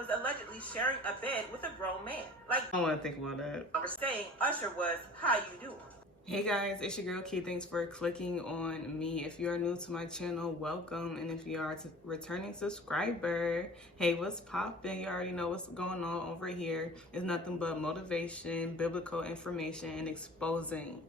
was allegedly sharing a bed with a grown man. Like, I don't want to think about that. I was saying Usher was, how you doing? Hey guys, it's your girl Key. Thanks for clicking on me. If you are new to my channel, welcome. And if you are a returning subscriber, hey, what's poppin'? You already know what's going on over here. It's nothing but motivation, biblical information, and exposing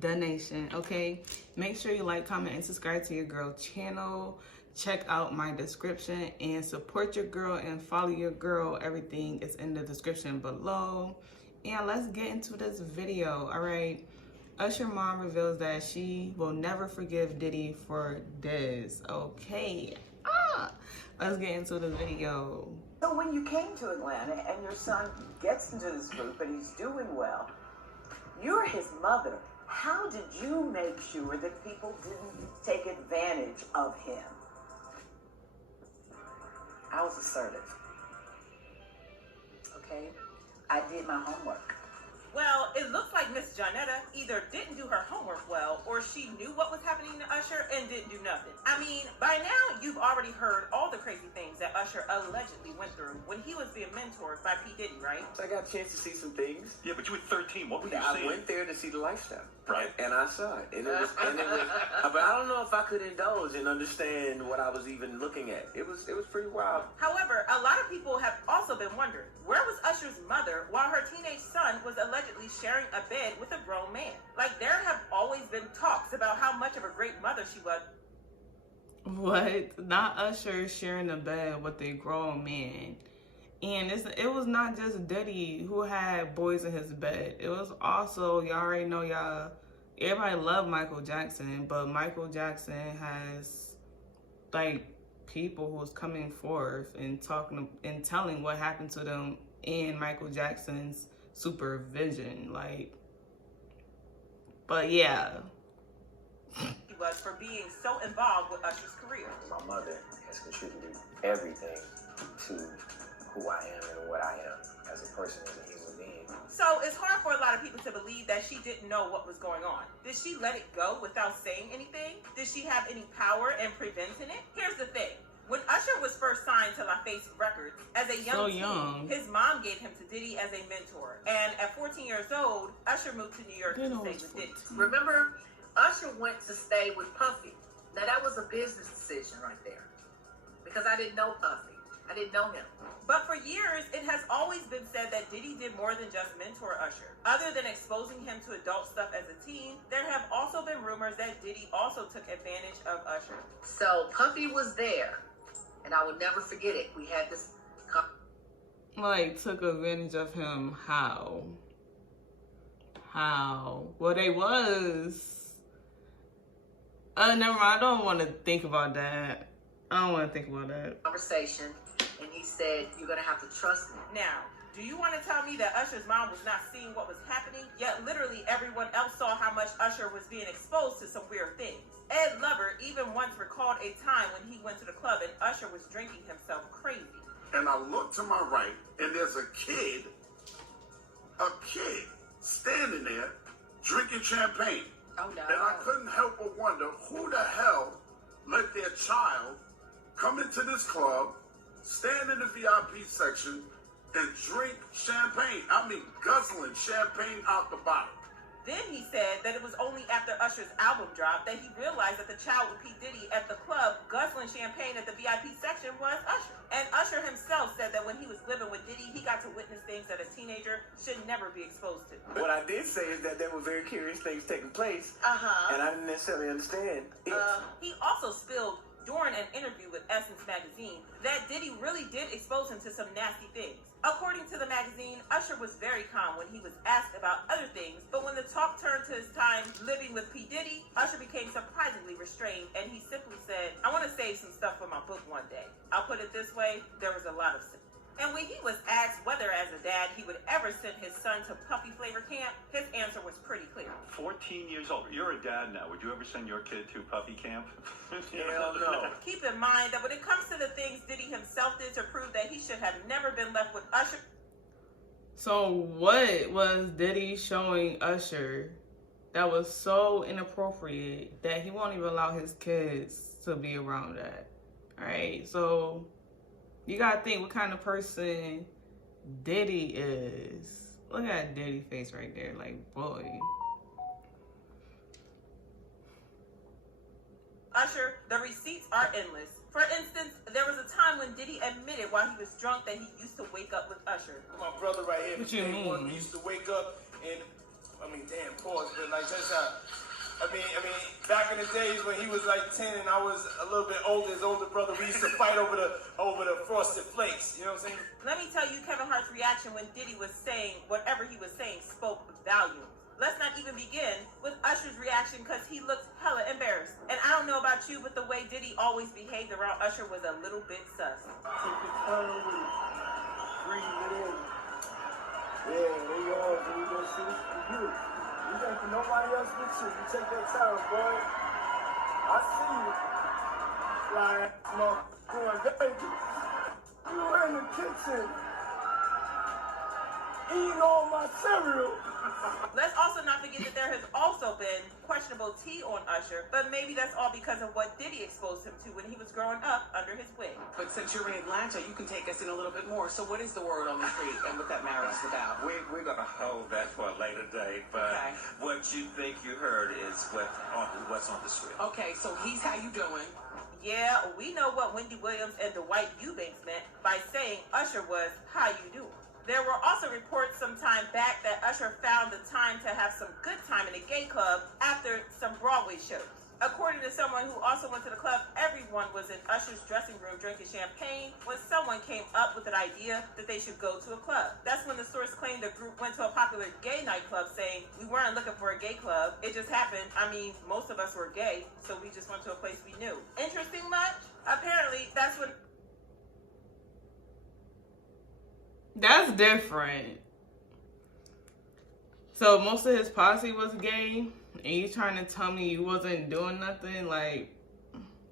the nation, okay? Make sure you like, comment, and subscribe to your girl channel. Check out my description and support your girl and follow your girl. Everything is in the description below. And let's get into this video, all right? Usher mom reveals that she will never forgive Diddy for this. Okay. Let's get into the video. So when you came to Atlanta and your son gets into this group and he's doing well, you're his mother. How did you make sure that people didn't take advantage of him? I was assertive. Okay? I did my homework. Well, it looks like Miss Johnetta either didn't do her homework well or she knew what was happening to Usher and didn't do nothing. I mean, by now you've already heard all the crazy things that Usher allegedly went through when he was being mentored by P. Diddy, right? I got a chance to see some things. Yeah, but you were 13. What were you I seeing? went there to see the lifestyle. Right. And I saw it. And it was, but I don't know if I could indulge and understand what I was even looking at. It was pretty wild. However, a lot of people have also been wondering, where was Usher's mother while her teenage son was allegedly sharing a bed with a grown man? Like, there have always been talks about how much of a great mother she was. What? Not Usher sharing a bed with a grown man. And it was not just Diddy who had boys in his bed. It was also, y'all already know, everybody loved Michael Jackson, but Michael Jackson has, like, people who was coming forth and talking and telling what happened to them in Michael Jackson's supervision. Like, but yeah. He was for being so involved with Usher's career. My mother has contributed everything to who I am and what I am as a person, as a human being. So it's hard for a lot of people to believe that she didn't know what was going on. Did she let it go without saying anything? Did she have any power in preventing it? Here's the thing. When Usher was first signed to La Face Records, as a young teen, his mom gave him to Diddy as a mentor. And at 14 years old, Usher moved to New York to stay with Diddy. Remember, Usher went to stay with Puffy. Now that was a business decision right there. Because I didn't know Puffy. I didn't know him. But for years, it has always been said that Diddy did more than just mentor Usher. Other than exposing him to adult stuff as a teen, there have also been rumors that Diddy also took advantage of Usher. So Puffy was there, and I will never forget it. We had this... Like, took advantage of him, how? How? Well, they was... never mind, I don't want to think about that. Conversation, and he said, you're going to have to trust me. Now, do you want to tell me that Usher's mom was not seeing what was happening, yet literally everyone else saw how much Usher was being exposed to some weird things? Ed Lover even once recalled a time when he went to the club and Usher was drinking himself crazy. And I look to my right, and there's a kid standing there drinking champagne. Oh, no. And I couldn't help but wonder who the hell let their child come into this club, stand in the VIP section, and drink champagne. I mean, guzzling champagne out the bottle. Then he said that it was only after Usher's album dropped that he realized that the child with P. Diddy at the club guzzling champagne at the VIP section was Usher. And Usher himself said that when he was living with Diddy, he got to witness things that a teenager should never be exposed to. What I did say is that there were very curious things taking place, and I didn't necessarily understand it. He also spilled during an interview with Essence magazine that Diddy really did expose him to some nasty things. According to the magazine, Usher was very calm when he was asked about other things, but when the talk turned to his time living with P. Diddy, Usher became surprisingly restrained, and he simply said, I want to save some stuff for my book one day. I'll put it this way, there was a lot of sin. And when he was asked whether as a dad he would ever send his son to Puffy Flavor Camp, his answer was pretty clear. 14 years old. You're a dad now. Would you ever send your kid to Puffy Camp? Hell no. Keep in mind that when it comes to the things Diddy himself did to prove that he should have never been left with Usher. So what was Diddy showing Usher that was so inappropriate that he won't even allow his kids to be around that? All right, so You gotta think what kind of person Diddy is. Look at Diddy's face right there, like, boy. Usher, the receipts are endless. For instance, there was a time when Diddy admitted while he was drunk that he used to wake up with Usher. My brother right here, What you mean? He used to wake up and, damn, pause, but like that's how. Back in the days when he was like 10 and I was a little bit older, his older brother, we used to fight over the frosted flakes. You know what I'm saying? Let me tell you Kevin Hart's reaction when Diddy was saying whatever he was saying spoke volumes. Let's not even begin with Usher's reaction because he looked hella embarrassed. And I don't know about you, but the way Diddy always behaved around Usher was a little bit sus. Take your time with it. Breathe it in. Yeah, there you are. So we gonna see this for you. You think for nobody else but you. You take that time, boy. I see you. Flying motherfucker, baby. You were in the kitchen eating all my cereal. Let's also not forget that there has also been questionable tea on Usher, but maybe that's all because of what Diddy exposed him to when he was growing up under his wing. But since you're in Atlanta, you can take us in a little bit more. So what is the word on the street and what that marriage is about? We're going to hold that for a later date, but Okay. what you think you heard is what's on the street. Okay, so he's how you doing? Yeah, we know what Wendy Williams and Dwight Eubanks meant by saying Usher was how you do. There were also reports some time back that Usher found the time to have some good time in a gay club after some Broadway shows. According to someone who also went to the club, everyone was in Usher's dressing room drinking champagne when someone came up with an idea that they should go to a club. That's when the source claimed the group went to a popular gay nightclub saying, we weren't looking for a gay club. It just happened. Most of us were gay, so we just went to a place we knew. Interesting much? Apparently, that's when... That's different. So most of his posse was gay, and you trying to tell me you wasn't doing nothing? Like,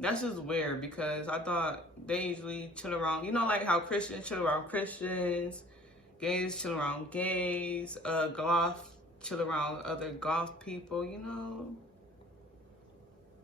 that's just weird because I thought they usually chill around, you know, like how Christians chill around Christians, gays chill around gays, goth chill around other goth people, you know.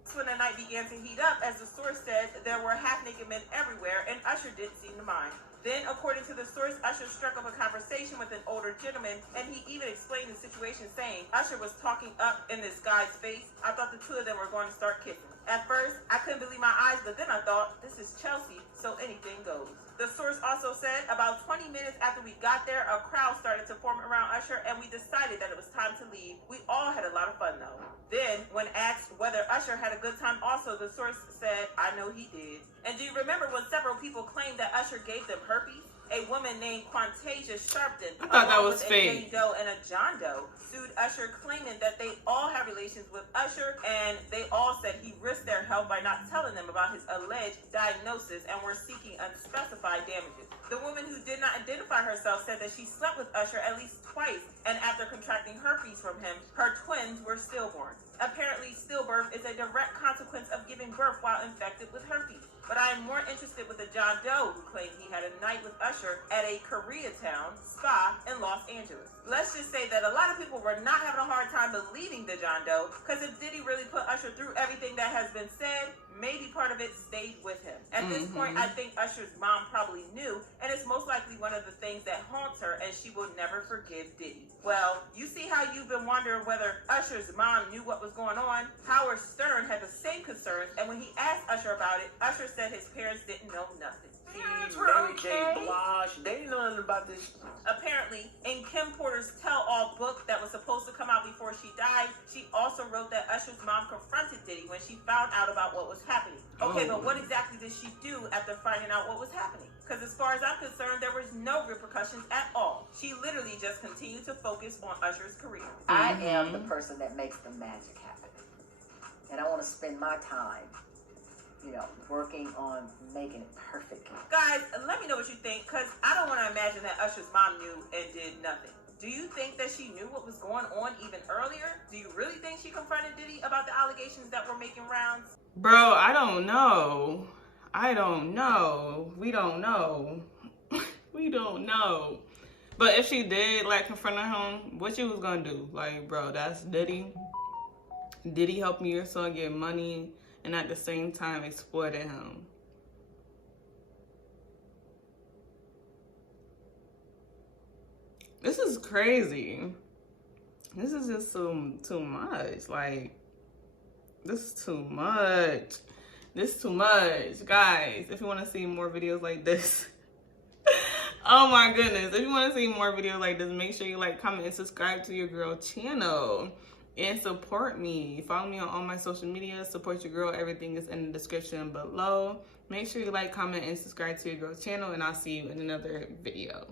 That's when the night began to heat up. As the source said, there were half-naked men everywhere, and Usher didn't seem to mind. Then, according to the source, Usher struck up a conversation with an older gentleman, and he even explained the situation, saying Usher was talking up in this guy's face. I thought the two of them were going to start kissing. At first, I couldn't believe my eyes, but then I thought, this is Chelsea, so anything goes. The source also said, about 20 minutes after we got there, a crowd started to form around Usher, and we decided that it was time to leave. We all had a lot of fun, though. Then, when asked whether Usher had a good time also, the source said, I know he did. And do you remember when several people claimed that Usher gave them herpes? A woman named Quantasia Sharpton, I thought that was with fake. a Jane Doe and a John Doe, sued Usher, claiming that they all had relations with Usher, and they all said he risked their health by not telling them about his alleged diagnosis and were seeking unspecified damages. The woman who did not identify herself said that she slept with Usher at least twice, and after contracting herpes from him, her twins were stillborn. Apparently, stillbirth is a direct consequence of giving birth while infected with herpes. But I am more interested with the John Doe who claimed he had a night with Usher at a Koreatown spa in Los Angeles. Let's just say that a lot of people were not having a hard time believing the John Doe, because if Diddy really put Usher through everything that has been said, maybe part of it stayed with him. At this point, I think Usher's mom probably knew, and it's most likely one of the things that haunts her, and she will never forgive Diddy. Well, you see how you've been wondering whether Usher's mom knew what was going on? Howard Stern had the same concerns, and when he asked Usher about it, Usher said his parents didn't know nothing. Mary J. Blige, they didn't know nothing about this. Apparently, in Kim Porter's tell-all book that was supposed to come out before she died, she also wrote that Usher's mom confronted Diddy when she found out about what was happening. Okay, but what exactly did she do after finding out what was happening? Because as far as I'm concerned, there was no repercussions at all. She literally just continued to focus on Usher's career. I am the person that makes the magic happen. And I want to spend my time, working on making it perfect. Guys, let me know what you think, because I don't want to imagine that Usher's mom knew and did nothing. Do you think that she knew what was going on even earlier? Do you really think she confronted Diddy about the allegations that were making rounds? Bro, I don't know. We don't know. We don't know. But if she did, confront him, what you was gonna do? Bro, that's Diddy. Diddy helping your son get money and at the same time exploited him. This is crazy. This is just too much. Like, this is too much. This is too much. Guys, if you want to see more videos like this, oh my goodness. If you want to see more videos like this, make sure you like, comment, and subscribe to your girl channel. And support me. Follow me on all my social media. Support your girl. Everything is in the description below. Make sure you like, comment, and subscribe to your girl channel. And I'll see you in another video.